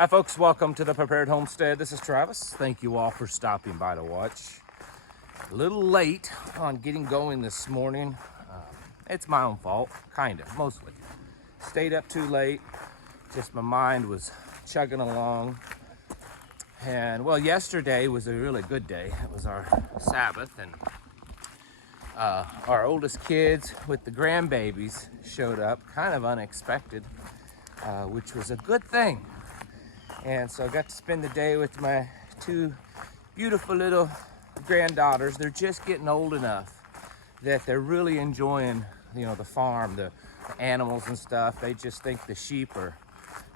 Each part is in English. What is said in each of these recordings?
Hi folks, welcome to the Prepared Homestead. This is Travis. Thank you all for stopping by to watch. A little late on getting going this morning. It's my own fault, kinda, mostly. Stayed up too late, just my mind was chugging along. And well, yesterday was a really good day. It was our Sabbath, and our oldest kids with the grandbabies showed up, kind of unexpected, which was a good thing. And so I got to spend the day with my two beautiful little granddaughters. They're just getting old enough that they're really enjoying, the farm, the animals and stuff. They just think the sheep are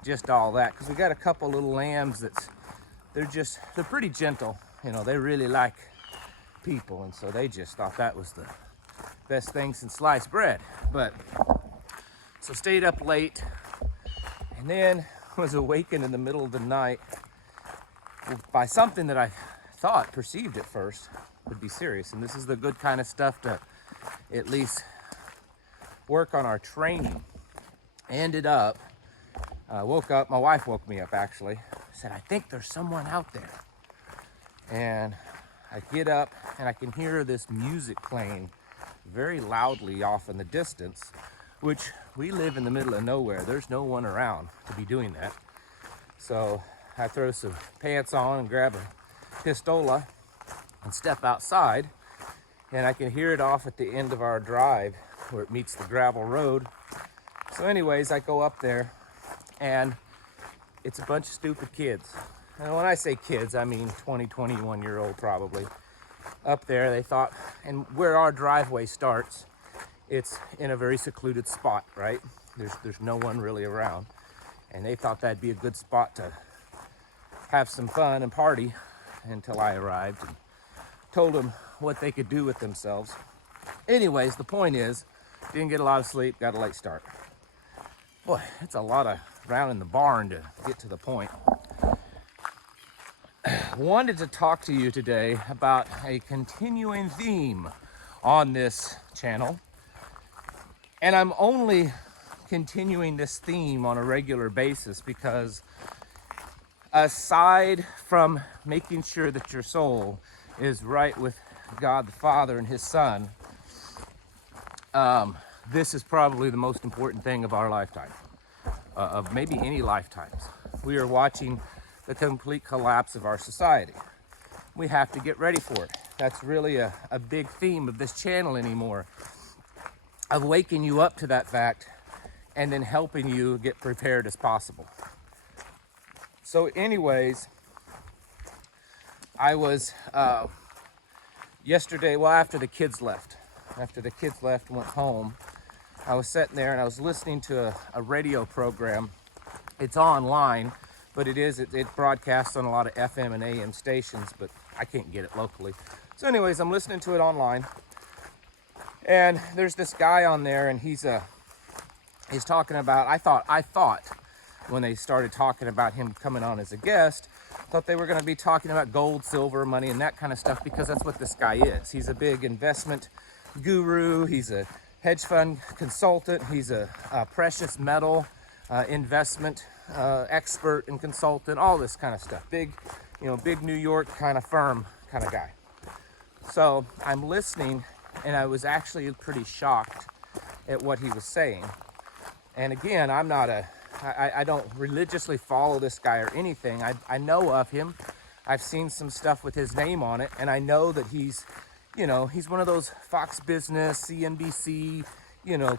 just all that. Because we got a couple little lambs they're pretty gentle. They really like people. And so they just thought that was the best thing since sliced bread. So stayed up late and then was awakened in the middle of the night by something that I perceived at first would be serious. And this is the good kind of stuff to at least work on our training. Ended up, woke up, my wife woke me up actually, said, "I think there's someone out there." And I get up and I can hear this music playing very loudly off in the distance, which we live in the middle of nowhere. There's no one around to be doing that. So I throw some pants on and grab a pistola and step outside, and I can hear it off at the end of our drive where it meets the gravel road. So anyways, I go up there and it's a bunch of stupid kids. And when I say kids, I mean 20, 21-year-old probably. Up there, they thought, and where our driveway starts, it's in a very secluded spot, right? There's no one really around. And they thought that'd be a good spot to have some fun and party until I arrived and told them what they could do with themselves. Anyways, the point is, didn't get a lot of sleep, got a late start. Boy, it's a lot of rounding the barn to get to the point. Wanted to talk to you today about a continuing theme on this channel. And I'm only continuing this theme on a regular basis because aside from making sure that your soul is right with God the Father and His Son, this is probably the most important thing of our lifetime, of maybe any lifetimes. We are watching the complete collapse of our society. We have to get ready for it. That's really a big theme of this channel anymore, of waking you up to that fact and then helping you get prepared as possible. So anyways, I was yesterday, after the kids left and went home, I was sitting there and I was listening to a radio program. It's online, but it broadcasts on a lot of FM and AM stations, but I can't get it locally. So anyways, I'm listening to it online, and there's this guy on there, and he's talking about, I thought when they started talking about him coming on as a guest, thought they were going to be talking about gold, silver, money, and that kind of stuff, because that's what this guy is. He's a big investment guru. He's a hedge fund consultant. He's a precious metal investment expert and consultant, all this kind of stuff. Big New York kind of firm kind of guy. So I'm listening, and I was actually pretty shocked at what he was saying. And again, I don't religiously follow this guy or anything. I know of him. I've seen some stuff with his name on it, and I know that he's one of those Fox Business, CNBC,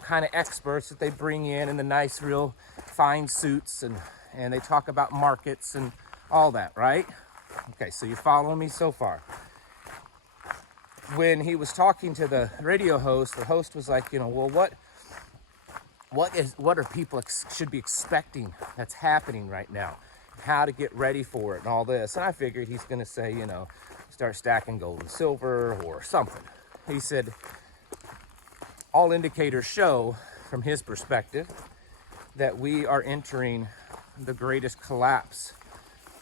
kind of experts that they bring in the nice, real fine suits, and they talk about markets and all that, right? Okay, so you're following me so far. When he was talking to the radio host, the host was like, what are people should be expecting that's happening right now? How to get ready for it and all this. And I figured he's going to say, start stacking gold and silver or something. He said, all indicators show, from his perspective, that we are entering the greatest collapse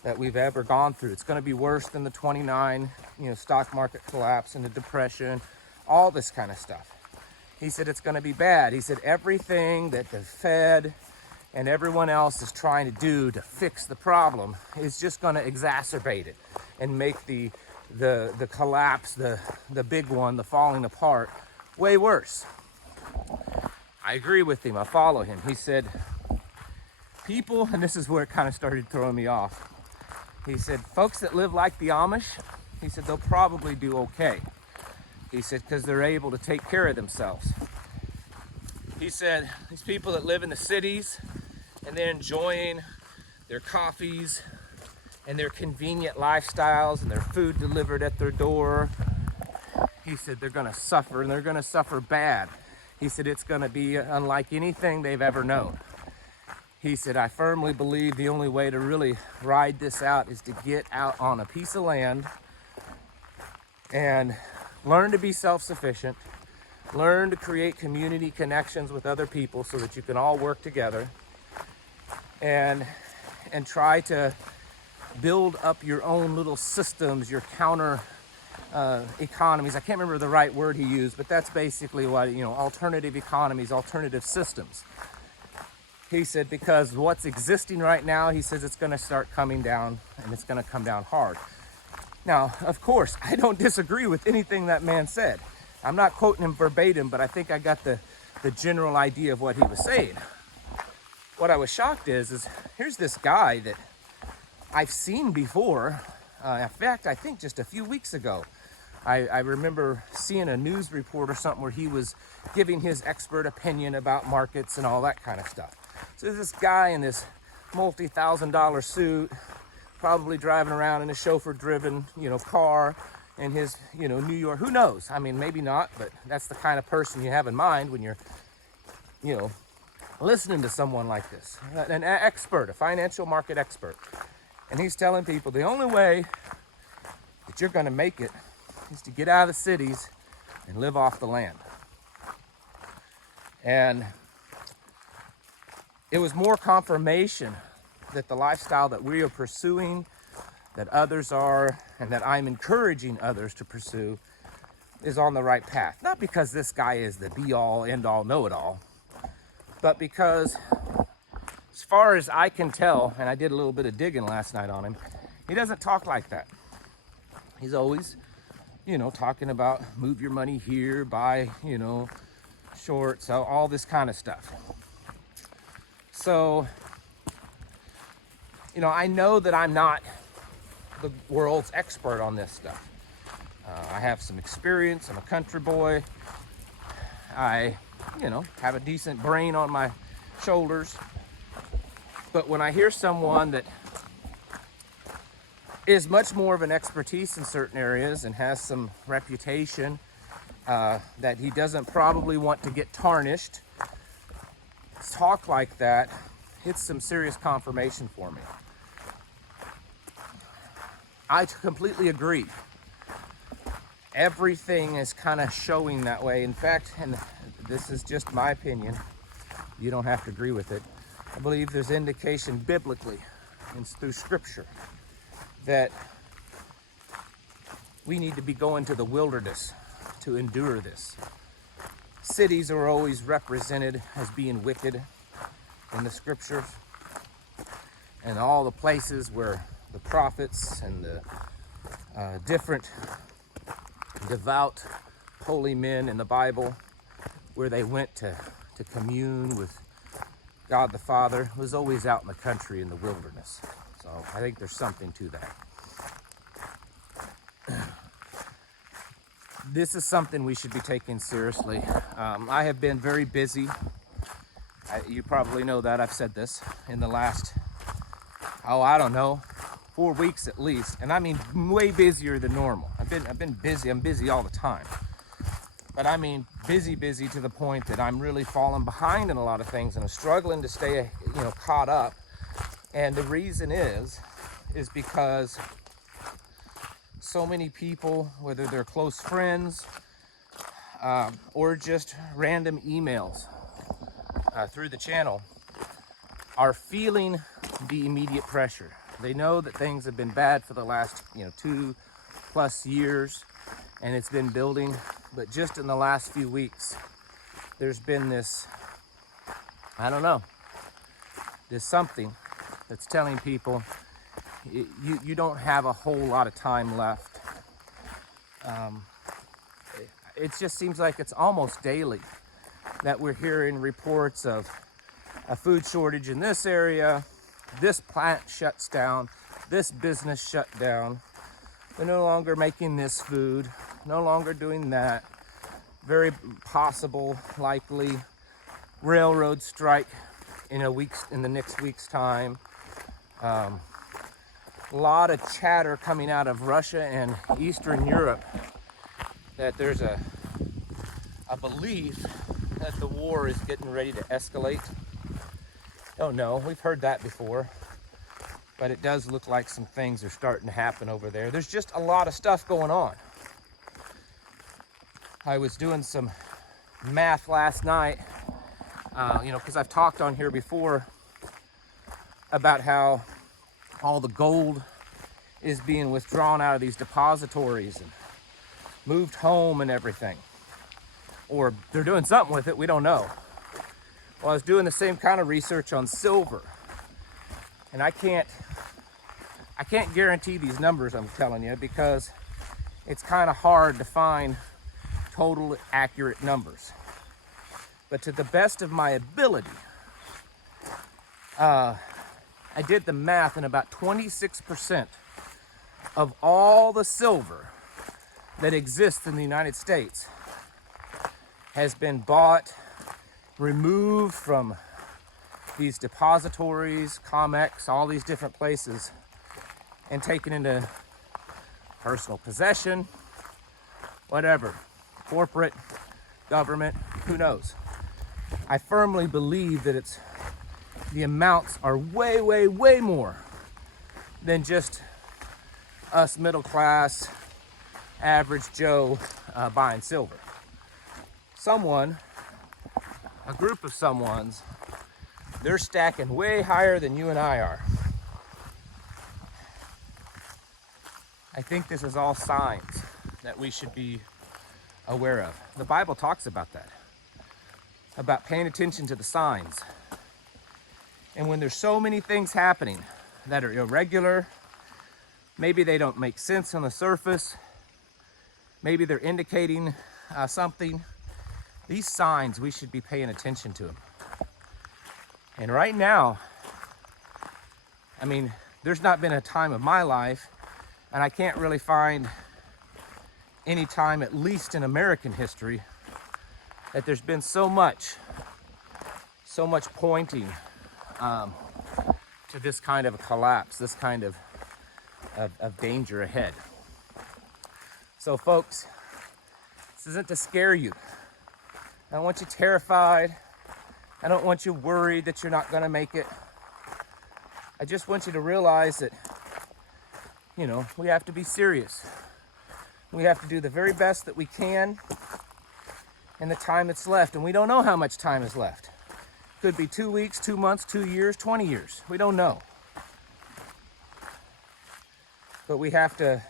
that we've ever gone through. It's going to be worse than the 29, stock market collapse and the depression, all this kind of stuff. He said it's going to be bad. He said everything that the Fed and everyone else is trying to do to fix the problem is just going to exacerbate it and make the collapse, the big one, the falling apart, way worse. I agree with him. I follow him. He said, people, and this is where it kind of started throwing me off. He said, folks that live like the Amish, he said, they'll probably do okay. He said, because they're able to take care of themselves. He said, these people that live in the cities and they're enjoying their coffees and their convenient lifestyles and their food delivered at their door, he said, they're going to suffer, and they're going to suffer bad. He said, it's going to be unlike anything they've ever known. He said, I firmly believe the only way to really ride this out is to get out on a piece of land and learn to be self-sufficient, learn to create community connections with other people so that you can all work together, and try to build up your own little systems, your counter economies. I can't remember the right word he used, but that's basically what, alternative economies, alternative systems. He said, because what's existing right now, he says it's going to start coming down, and it's going to come down hard. Now, of course, I don't disagree with anything that man said. I'm not quoting him verbatim, but I think I got the general idea of what he was saying. What I was shocked is here's this guy that I've seen before. In fact, I think just a few weeks ago, I remember seeing a news report or something where he was giving his expert opinion about markets and all that kind of stuff. So there's this guy in this multi-$1,000 suit, probably driving around in a chauffeur-driven, car in his, New York. Who knows? I mean, maybe not, but that's the kind of person you have in mind when you're, listening to someone like this, an expert, a financial market expert. And he's telling people the only way that you're going to make it is to get out of the cities and live off the land. And it was more confirmation that the lifestyle that we are pursuing, that others are, and that I'm encouraging others to pursue is on the right path. Not because this guy is the be-all, end-all, know-it-all, but because as far as I can tell, and I did a little bit of digging last night on him, he doesn't talk like that. He's always, talking about move your money here, buy, shorts, all this kind of stuff. So, I know that I'm not the world's expert on this stuff. I have some experience. I'm a country boy. I, have a decent brain on my shoulders. But when I hear someone that is much more of an expertise in certain areas and has some reputation that he doesn't probably want to get tarnished, talk like that, it's some serious confirmation for me. I completely agree. Everything is kind of showing that way. In fact, and this is just my opinion, you don't have to agree with it, I believe there's indication biblically and through scripture that we need to be going to the wilderness to endure this. Cities are always represented as being wicked in the scriptures, and all the places where the prophets and the different devout holy men in the Bible, where they went to commune with God the Father, was always out in the country in the wilderness. So I think there's something to that. This is something we should be taking seriously. I have been very busy. You probably know that. I've said this in the last, 4 weeks at least. And I mean way busier than normal. I've been busy. I'm busy all the time. But I mean busy to the point that I'm really falling behind in a lot of things and I'm struggling to stay, caught up. And the reason is because so many people, whether they're close friends or just random emails through the channel, are feeling the immediate pressure. They know that things have been bad for the last 2+ years, and it's been building. But just in the last few weeks, there's been this, there's something that's telling people you don't have a whole lot of time left. It just seems like it's almost daily that we're hearing reports of a food shortage in this area, this plant shuts down, this business shut down, they're no longer making this food, no longer doing that. Very possible, likely, railroad strike in the next week's time. A lot of chatter coming out of Russia and Eastern Europe that there's a belief that the war is getting ready to escalate. Don't know, we've heard that before, but it does look like some things are starting to happen over there. There's just a lot of stuff going on. I was doing some math last night, because I've talked on here before about how all the gold is being withdrawn out of these depositories and moved home and everything. Or they're doing something with it, we don't know. Well, I was doing the same kind of research on silver. And I can't guarantee these numbers I'm telling you, because it's kind of hard to find total accurate numbers. But to the best of my ability, I did the math, and about 26% of all the silver that exists in the United States has been bought, removed from these depositories, COMEX, all these different places, and taken into personal possession, whatever, corporate, government, who knows. I firmly believe that the amounts are way, way, way more than just us middle class, average Joe buying silver. A group of someones, they're stacking way higher than you and I are. I think this is all signs that we should be aware of. The Bible talks about that, about paying attention to the signs. And when there's so many things happening that are irregular, maybe they don't make sense on the surface, maybe they're indicating something, these signs, we should be paying attention to them. And right now, there's not been a time of my life, and I can't really find any time, at least in American history, that there's been so much pointing to this kind of a collapse, this kind of danger ahead. So folks, this isn't to scare you. I don't want you terrified. I don't want you worried that you're not gonna make it. I just want you to realize that, we have to be serious. We have to do the very best that we can in the time that's left. And we don't know how much time is left. Could be 2 weeks, 2 months, 2 years, 20 years. We don't know. But we have to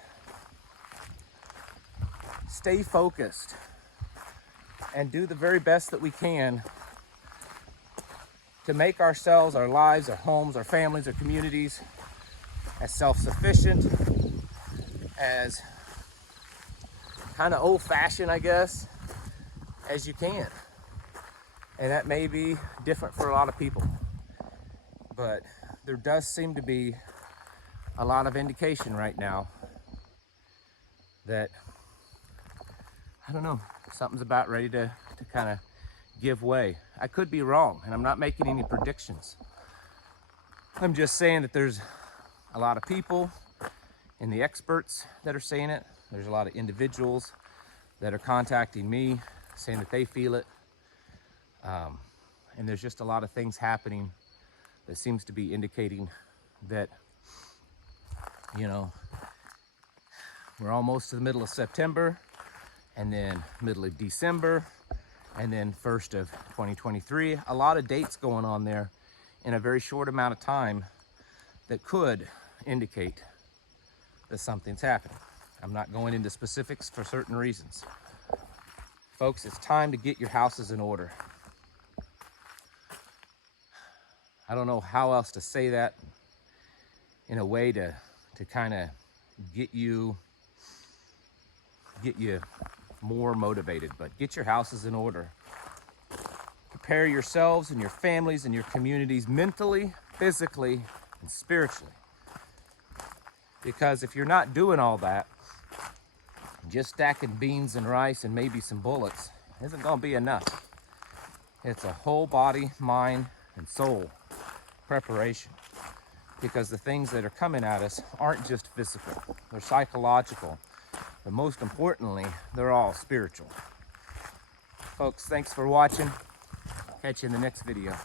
stay focused and do the very best that we can to make ourselves, our lives, our homes, our families, our communities as self-sufficient, as kind of old-fashioned, I guess, as you can. And that may be different for a lot of people, but there does seem to be a lot of indication right now that, I don't know, something's about ready to kind of give way. I could be wrong, and I'm not making any predictions. I'm just saying that there's a lot of people and the experts that are saying it. There's a lot of individuals that are contacting me saying that they feel it. And there's just a lot of things happening that seems to be indicating that, we're almost to the middle of September, and then middle of December, and then 1st of 2023. A lot of dates going on there in a very short amount of time that could indicate that something's happening. I'm not going into specifics for certain reasons. Folks, it's time to get your houses in order. I don't know how else to say that in a way to kind of get you more motivated. But get your houses in order. Prepare yourselves and your families and your communities mentally, physically, and spiritually. Because if you're not doing all that, just stacking beans and rice and maybe some bullets isn't going to be enough. It's a whole body, mind, and soul preparation. Because the things that are coming at us aren't just physical, they're psychological. But most importantly, they're all spiritual. Folks, thanks for watching. Catch you in the next video.